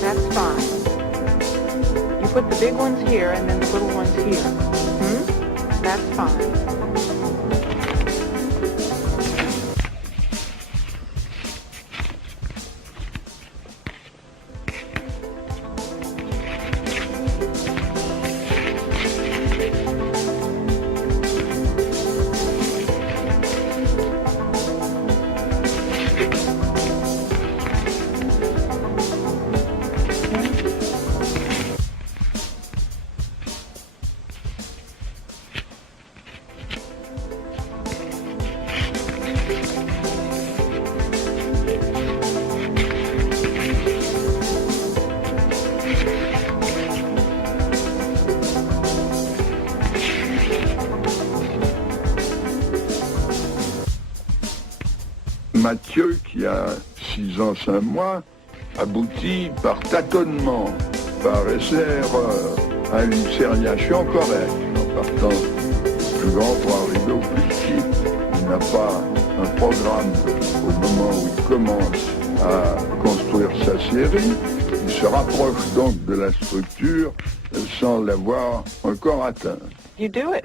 That's fine. You put the big ones here and then the little ones here. That's fine. Mathieu, qui a 6 ans, 5 mois, aboutit par tâtonnement, par essai-erreur, à une sériation correcte, en partant du plus grand pour arriver au plus petit. Il n'a pas un programme au moment où il commence à construire sa série. Il se rapproche donc de la structure sans l'avoir encore atteinte. You do it.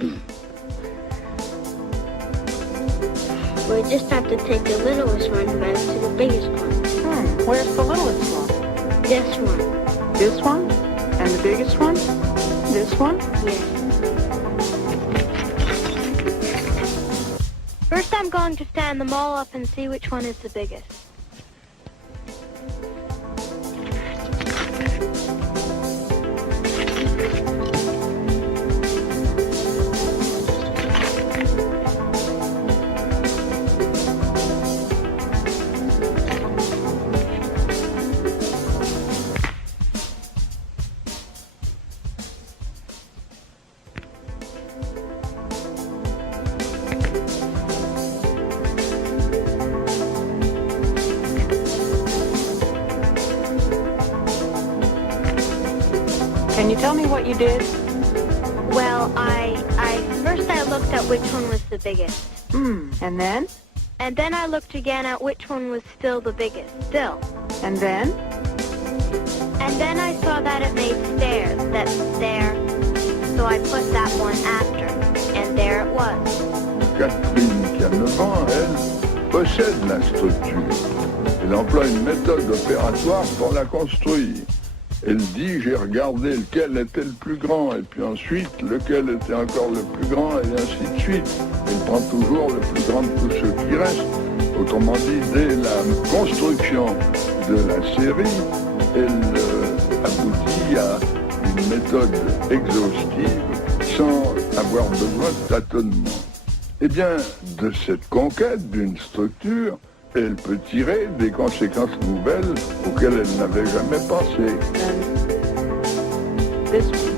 We just have to take the littlest one back to the biggest one. Where's the littlest one? This one. This one? And the biggest one? This one? Yes. First I'm going to stand them all up and see which one is the biggest. Can you tell me what you did? Well, first I looked at which one was the biggest. And then? And then I looked again at which one was still the biggest, still. And then? And then I saw that it made stairs, that's there. So I put that one after, and there it was. Catherine, qui a 9 ans, elle, possède la structure. Elle emploie une méthode opératoire pour la construire. Elle dit, j'ai regardé lequel était le plus grand, et puis ensuite, lequel était encore le plus grand, et ainsi de suite. Elle prend toujours le plus grand de tous ceux qui restent. Autrement dit, dès la construction de la série, elle aboutit à une méthode exhaustive sans avoir besoin de tâtonnement. Eh bien, de cette conquête d'une structure, elle peut tirer des conséquences nouvelles auxquelles elle n'avait jamais pensé. This one.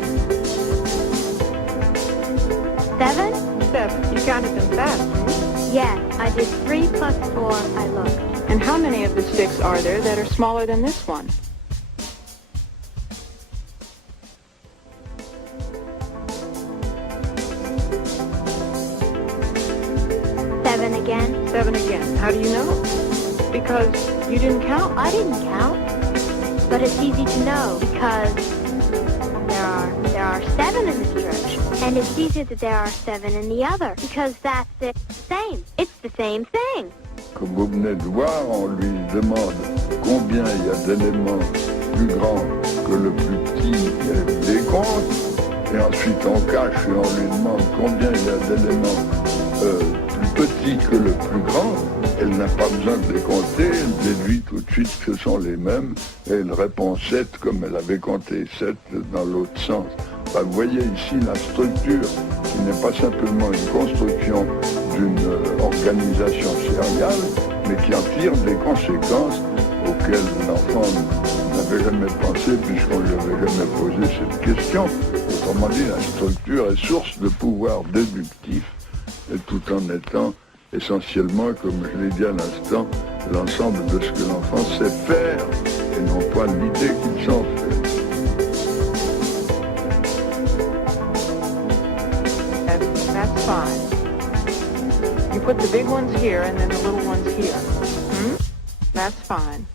7? 7. You counted them fast, didn't you? Yes, I did 3 plus 4, I looked. And how many of the sticks are there that are smaller than this one? Again? 7 again. How do you know? Because you didn't count. I didn't count. But it's easy to know because there are 7 in this church. And it's easy that there are 7 in the other because that's the same. It's the same thing. Comme vous venez de voir, on lui demande combien il y a d'éléments plus grands que le plus petit, elle les compte. Et ensuite on cache et on lui demande combien il y a d'éléments plus petit que le plus grand, elle n'a pas besoin de les compter, elle déduit tout de suite que ce sont les mêmes, et elle répond 7 comme elle avait compté 7 dans l'autre sens. Enfin, vous voyez ici la structure qui n'est pas simplement une construction d'une organisation sériale, mais qui en tire des conséquences auxquelles l'enfant n'avait jamais pensé puisqu'on ne lui avait jamais posé cette question. Autrement dit, la structure est source de pouvoir déductif, et tout en étant essentiellement, comme je l'ai dit à l'instant, l'ensemble de ce que l'enfant sait faire et non pas l'idée qu'il s'en fait. That's fine. put the big ones here and then the little ones here. Hmm? That's fine.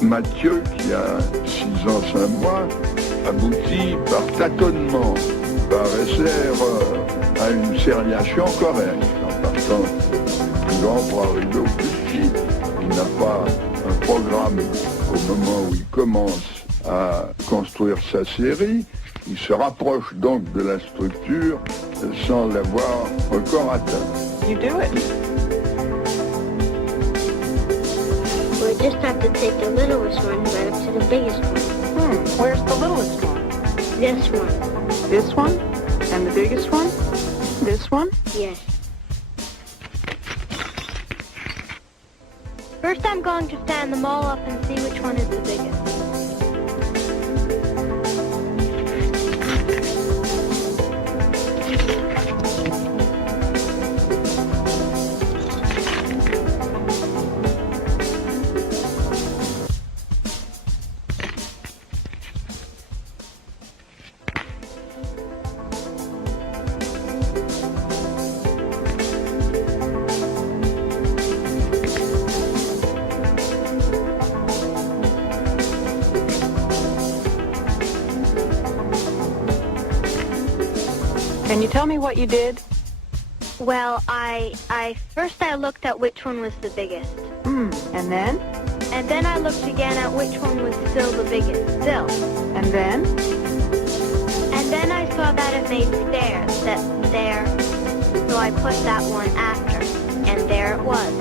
Mathieu, qui a 6 ans, 5 mois, aboutit par tâtonnement, par essai-erreur, à une sériation correcte, en partant du plus grand pour arriver au plus petit. Il n'a pas un programme au moment où il commence à construire sa série. Il se rapproche donc de la structure sans l'avoir encore atteint. You do it. We just have to take the littlest one right up to the biggest one. Where's the littlest one? This one. This one? And the biggest one? This one? Yes. First I'm going to stand them all up and see which one is the biggest. Can you tell me what you did? Well, I first looked at which one was the biggest. And then? And then I looked again at which one was still the biggest, still. And then? And then I saw that it made stairs, there. So I put that one after, and there it was.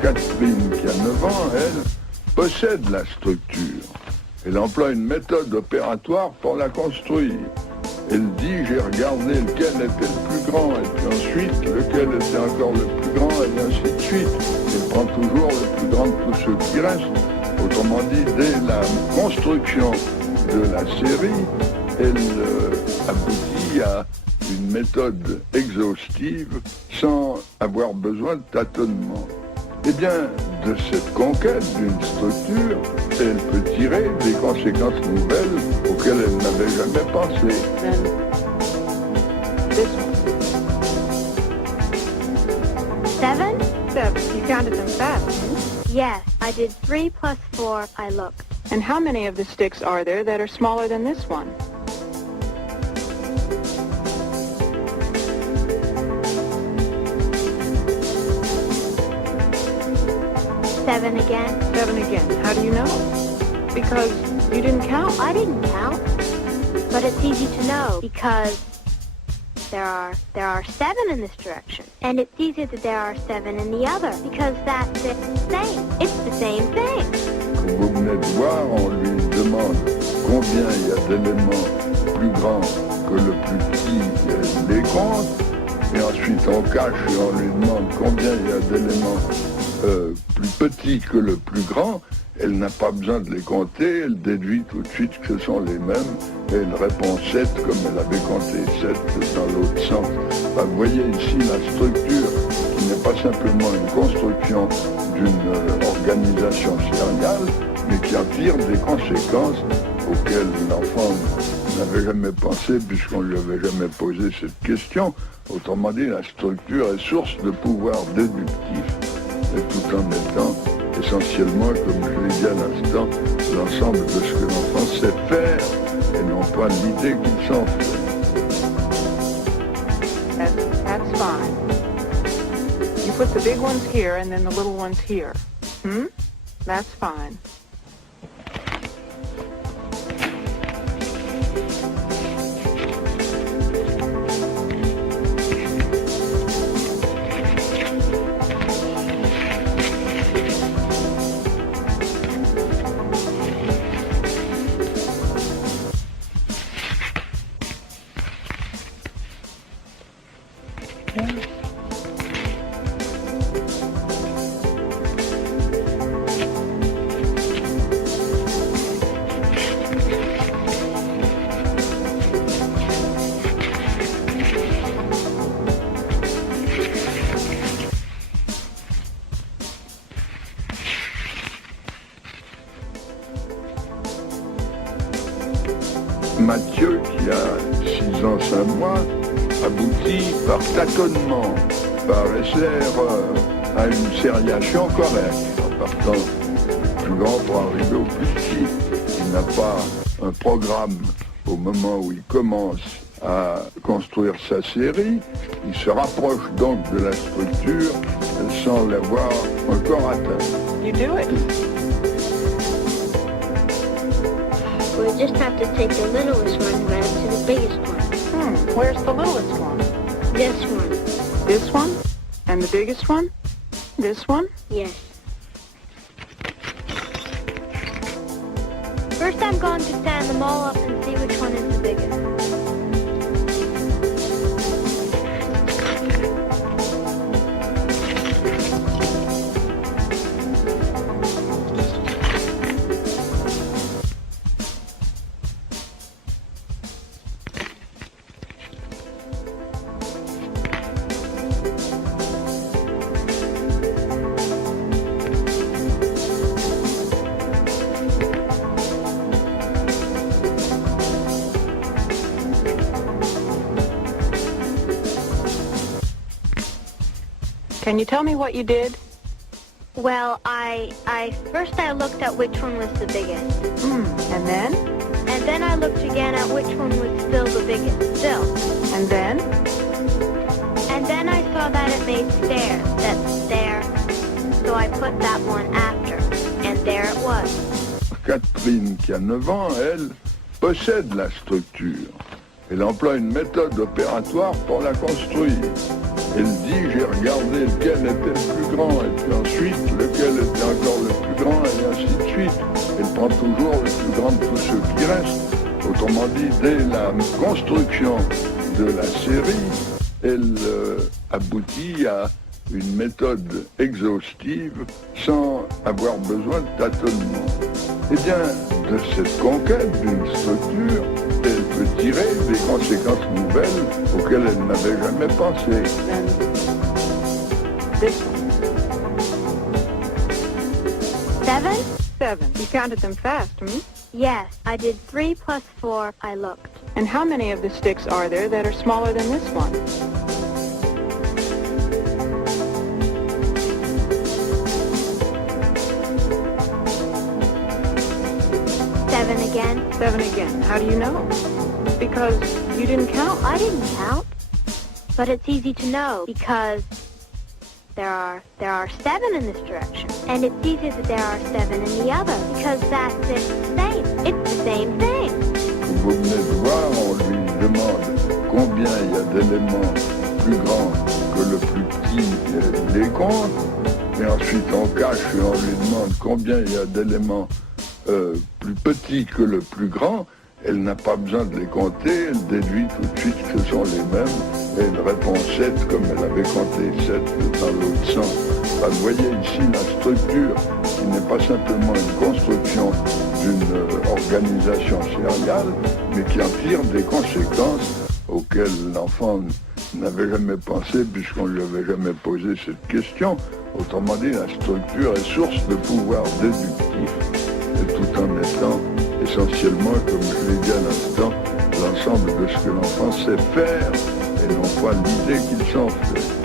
Catherine, qui a 9 ans, elle, possède la structure. Elle emploie une méthode opératoire pour la construire. Elle dit, j'ai regardé lequel était le plus grand, et puis ensuite, lequel était encore le plus grand, et ainsi de suite. Elle prend toujours le plus grand de tous ceux qui restent. Autrement dit, dès la construction de la série, elle aboutit à une méthode exhaustive sans avoir besoin de tâtonnement. Eh bien, de cette conquête d'une structure, elle peut tirer des conséquences nouvelles auxquelles elle n'avait jamais pensé. Then this one. 7? 7. You counted them fast. Yes, I did 3 plus 4, I looked. And how many of the sticks are there that are smaller than this one? 7 again. 7 again. How do you know? Because you didn't count. I didn't count. But it's easy to know because there are 7 in this direction. And it's easy that there are 7 in the other because that's the same. It's the same thing. Comme vous venez de voir, on lui demande combien il y a d'éléments plus grands que le plus petit, elle les compte. Et ensuite on cache et on lui demande combien il y a d'éléments plus petits que le plus grand. Elle n'a pas besoin de les compter, elle déduit tout de suite que ce sont les mêmes et elle répond 7 comme elle avait compté 7 dans l'autre sens. Enfin, vous voyez ici la structure qui n'est pas simplement une construction d'une organisation sériale, mais qui en tire des conséquences auxquelles l'enfant n'avait jamais pensé puisqu'on ne lui avait jamais posé cette question. Autrement dit, la structure est source de pouvoir déductif et tout en étant essentiellement, comme je l'ai dit à l'instant, l'ensemble de ce que l'enfant sait faire et non pas l'idée qu'il s'en fait. That's fine. You put the big ones here and then the little ones here. That's fine. Mathieu, qui a 6 ans, 5 mois, aboutit par tâtonnement, par essai-erreur, à une sériation correcte, en partant du plus grand pour arriver au plus petit. Il n'a pas un programme au moment où il commence à construire sa série. Il se rapproche donc de la structure sans l'avoir encore atteint. You do it. We just have to take the littlest one right to the biggest one. Where's the littlest one? This one. This one? And the biggest one? This one? Yes. First I'm going to stand them all up and see which one is the biggest. Can you tell me what you did? Well, I first I looked at which one was the biggest. And then? And then I looked again at which one was still the biggest still. And then? And then I saw that it made stairs, that's there. So I put that one after. And there it was. Catherine, qui a 9 ans, elle, possède la structure. Elle emploie une méthode opératoire pour la construire. Elle dit, j'ai regardé lequel était le plus grand, et puis ensuite, lequel était encore le plus grand, et ainsi de suite. Elle prend toujours le plus grand de tous ceux qui restent. Autrement dit, dès la construction de la série, elle aboutit à une méthode exhaustive sans avoir besoin de tâtonnement. Eh bien, de cette conquête d'une structure, elle peut tirer des conséquences nouvelles auxquelles elle n'avait jamais pensé. Then this one. 7? 7. You counted them fast, Yes, I did 3 plus 4, I looked. And how many of the sticks are there that are smaller than this one? 7 again. 7 again. How do you know? Because you didn't count. I didn't count. But it's easy to know because there are 7 in this direction. And it's easy that there are 7 in the other because that's the same. It's the same thing. Comme vous venez de voir, on lui demande combien il y a d'éléments plus grands que le plus petit, et elle les compte. Et ensuite on cache et on lui demande combien il y a d'éléments plus petits que le plus grand. Elle n'a pas besoin de les compter, elle déduit tout de suite que ce sont les mêmes, et elle répond 7 comme elle avait compté 7 dans l'autre sens. Vous voyez ici la structure qui n'est pas simplement une construction d'une organisation sériale, mais qui en tire des conséquences auxquelles l'enfant n'avait jamais pensé puisqu'on ne lui avait jamais posé cette question. Autrement dit, la structure est source de pouvoir déductif, et tout en étant essentiellement, comme je l'ai dit à l'instant, l'ensemble de ce que l'enfant sait faire et non pas l'idée qu'il s'en fait.